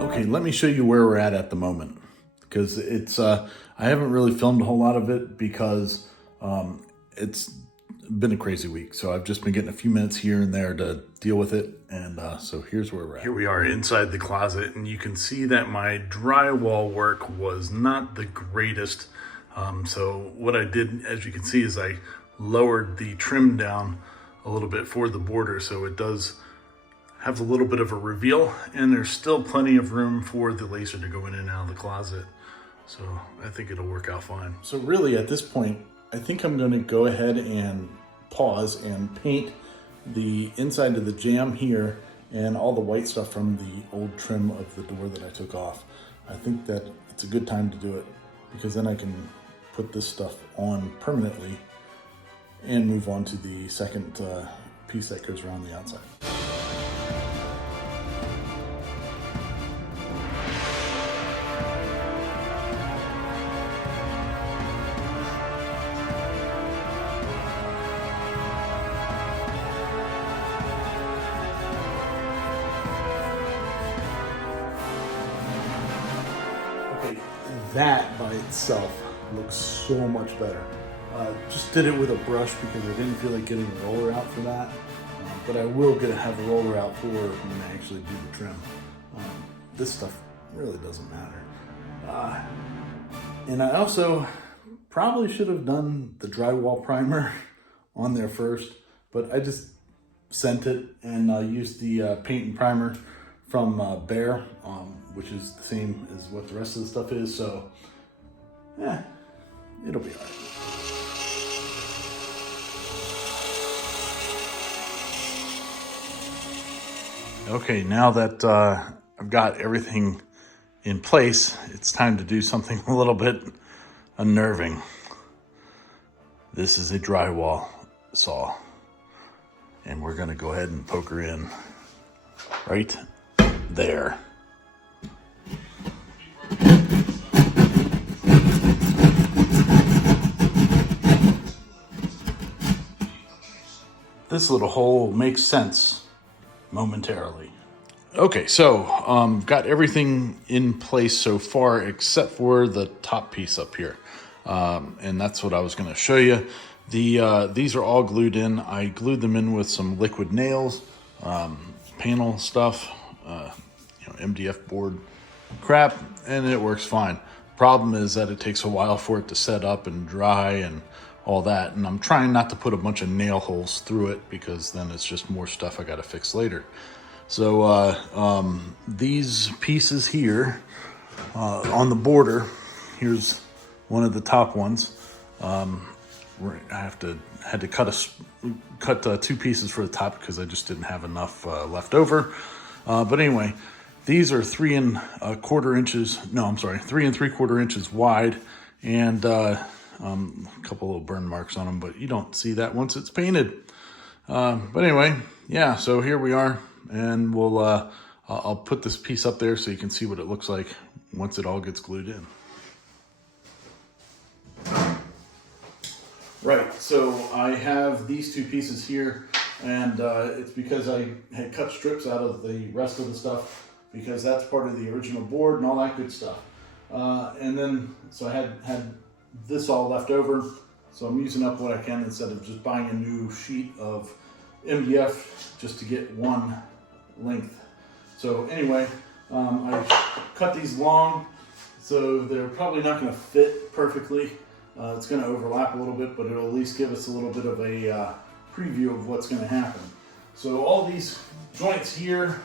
Okay, let me show you where we're at the moment, because it's I haven't really filmed a whole lot of it because it's been a crazy week. So I've just been getting a few minutes here and there to deal with it, and so here's where we're at. Here we are inside the closet, and you can see that my drywall work was not the greatest. So what I did, as you can see, is I lowered the trim down a little bit for the border, so it does have a little bit of a reveal, and there's still plenty of room for the laser to go in and out of the closet. So I think it'll work out fine. So really at this point, I think I'm gonna go ahead and pause and paint the inside of the jamb here and all the white stuff from the old trim of the door that I took off. I think that it's a good time to do it, because then I can put this stuff on permanently and move on to the second piece that goes around the outside. Okay, that by itself looks so much better. Just did it with a brush because I didn't feel like getting a roller out for that. But I will have a roller out for when I actually do the trim. This stuff really doesn't matter. And I also probably should have done the drywall primer on there first, but I just sent it and used the paint and primer from Bear, which is the same as what the rest of the stuff is. So, yeah, it'll be all right. Okay, now that I've got everything in place, it's time to do something a little bit unnerving. This is a drywall saw, and we're gonna go ahead and poke her in right there. This little hole makes sense momentarily. Okay, so got everything in place so far except for the top piece up here, and that's what I was going to show you. These are all glued in. I glued them in with some liquid nails, panel stuff, MDF board crap, and it works fine. Problem is that it takes a while for it to set up and dry and all that, and I'm trying not to put a bunch of nail holes through it, because then it's just more stuff I got to fix later. So these pieces here on the border, here's one of the top ones. I had to cut two pieces for the top because I just didn't have enough left over. But anyway, these are 3 3 3/4 inches wide, and a couple little burn marks on them, but you don't see that once it's painted. But anyway, yeah, so here we are, and I'll put this piece up there so you can see what it looks like once it all gets glued in. Right, so I have these two pieces here, and it's because I had cut strips out of the rest of the stuff, because that's part of the original board and all that good stuff. And then, so I had this all left over, so I'm using up what I can instead of just buying a new sheet of MDF just to get one length. So anyway, I cut these long, so they're probably not going to fit perfectly. It's going to overlap a little bit, but it'll at least give us a little bit of a preview of what's going to happen. So all these joints here,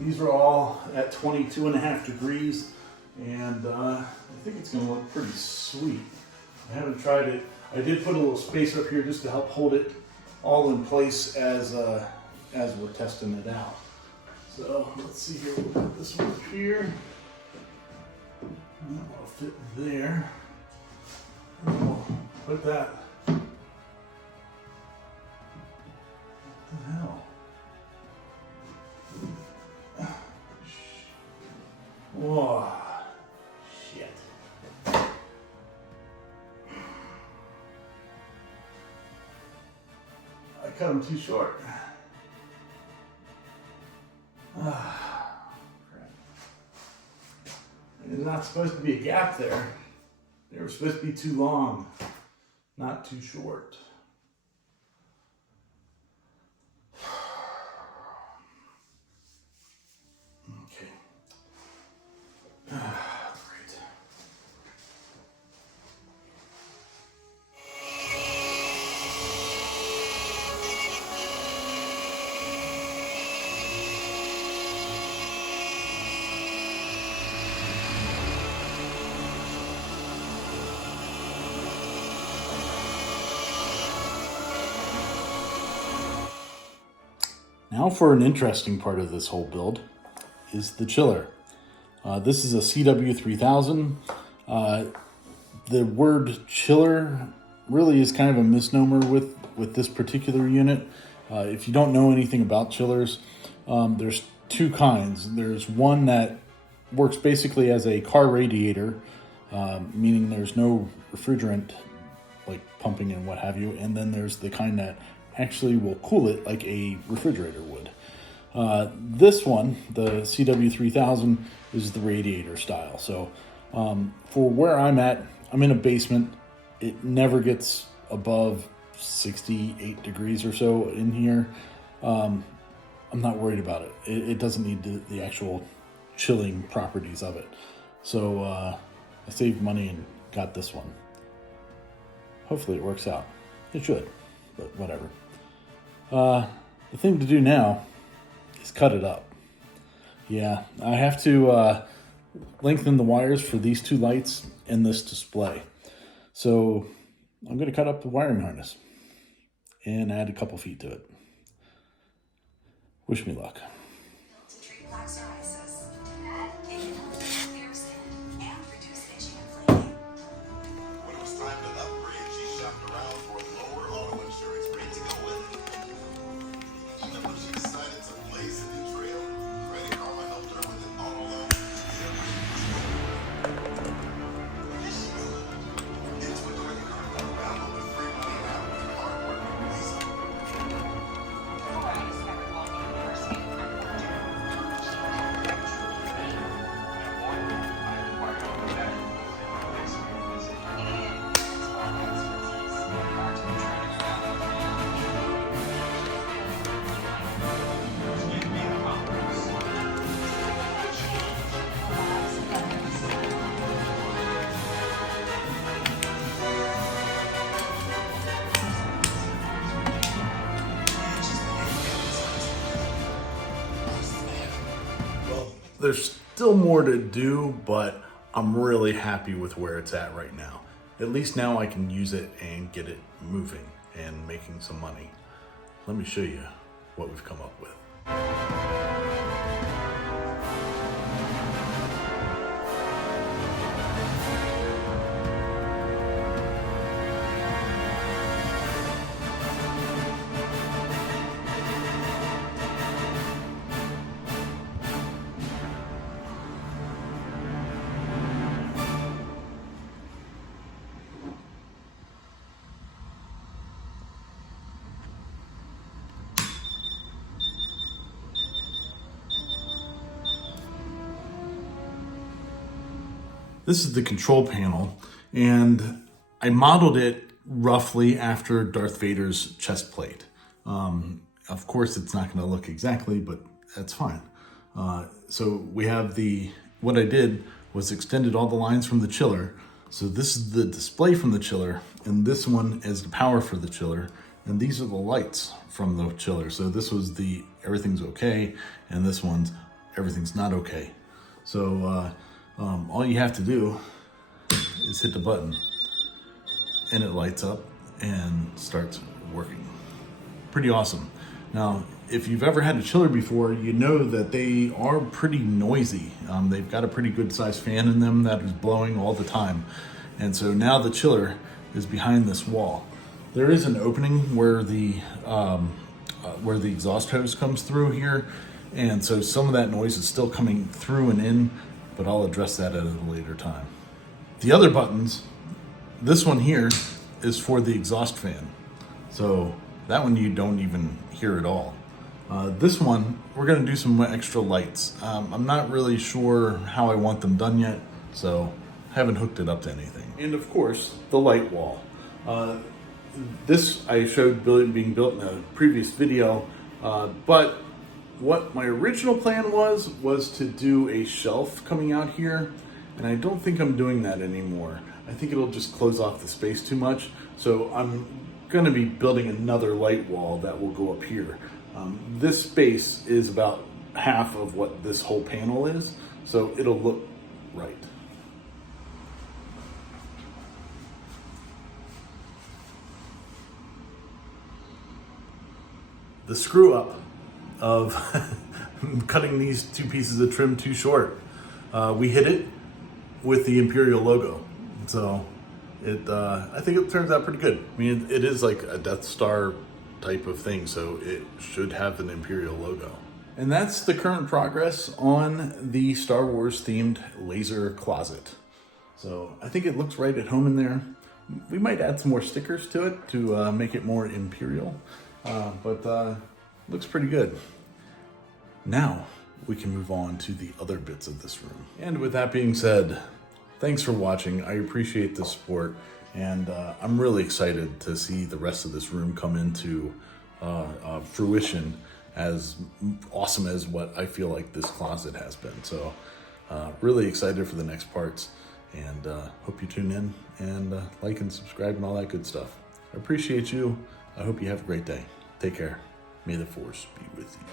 these are all at 22.5 degrees, and I think it's going to look pretty sweet. I haven't tried it. I did put a little space up here just to help hold it all in place as we're testing it out. So let's see here. We'll put this one up here. And that will fit there. And we'll put that. What the hell? Whoa. Shit. I cut them too short. There's not supposed to be a gap there. They were supposed to be too long, not too short. Okay. Great. Now for an interesting part of this whole build is the chiller. This is a CW3000. The word chiller really is kind of a misnomer with this particular unit. If you don't know anything about chillers, there's two kinds. There's one that works basically as a car radiator, meaning there's no refrigerant like pumping and what have you. And then there's the kind that actually will cool it like a refrigerator would. This one, the CW3000, is the radiator style. So for where I'm at, I'm in a basement. It never gets above 68 degrees or so in here. I'm not worried about it. It doesn't need the actual chilling properties of it. So I saved money and got this one. Hopefully it works out. It should, but whatever. The thing to do now is cut it up. Yeah, I have to lengthen the wires for these two lights and this display. So I'm going to cut up the wiring harness and add a couple feet to it. Wish me luck. There's still more to do, but I'm really happy with where it's at right now. At least now I can use it and get it moving and making some money. Let me show you what we've come up with. This is the control panel, and I modeled it roughly after Darth Vader's chest plate. Of course, it's not going to look exactly, but that's fine. So we have what I did was extended all the lines from the chiller. So this is the display from the chiller, and this one is the power for the chiller, and these are the lights from the chiller. So this was the everything's okay, and this one's everything's not okay. So all you have to do is hit the button and it lights up and starts working. Pretty awesome. Now, if you've ever had a chiller before, you know that they are pretty noisy. They've got a pretty good sized fan in them that is blowing all the time. And so now the chiller is behind this wall. There is an opening where the exhaust hose comes through here. And so some of that noise is still coming through and in, but I'll address that at a later time. The other buttons, this one here is for the exhaust fan. So that one you don't even hear at all. This one, we're gonna do some extra lights. I'm not really sure how I want them done yet. So haven't hooked it up to anything. And of course, the light wall. This I showed being built in a previous video, but what my original plan was to do a shelf coming out here, and I don't think I'm doing that anymore. I think it'll just close off the space too much, so I'm gonna be building another light wall that will go up here. This space is about half of what this whole panel is, so it'll look right. The screw up of cutting these two pieces of trim too short. We hit it with the Imperial logo. So I think it turns out pretty good. I mean, it is like a Death Star type of thing, so it should have an Imperial logo. And that's the current progress on the Star Wars themed laser closet. So I think it looks right at home in there. We might add some more stickers to it to make it more Imperial. But looks pretty good. Now we can move on to the other bits of this room. And with that being said, thanks for watching. I appreciate the support, and I'm really excited to see the rest of this room come into fruition, as awesome as what I feel like this closet has been. So really excited for the next parts, and hope you tune in and like and subscribe and all that good stuff. I appreciate you. I hope you have a great day. Take care. May the Force be with you.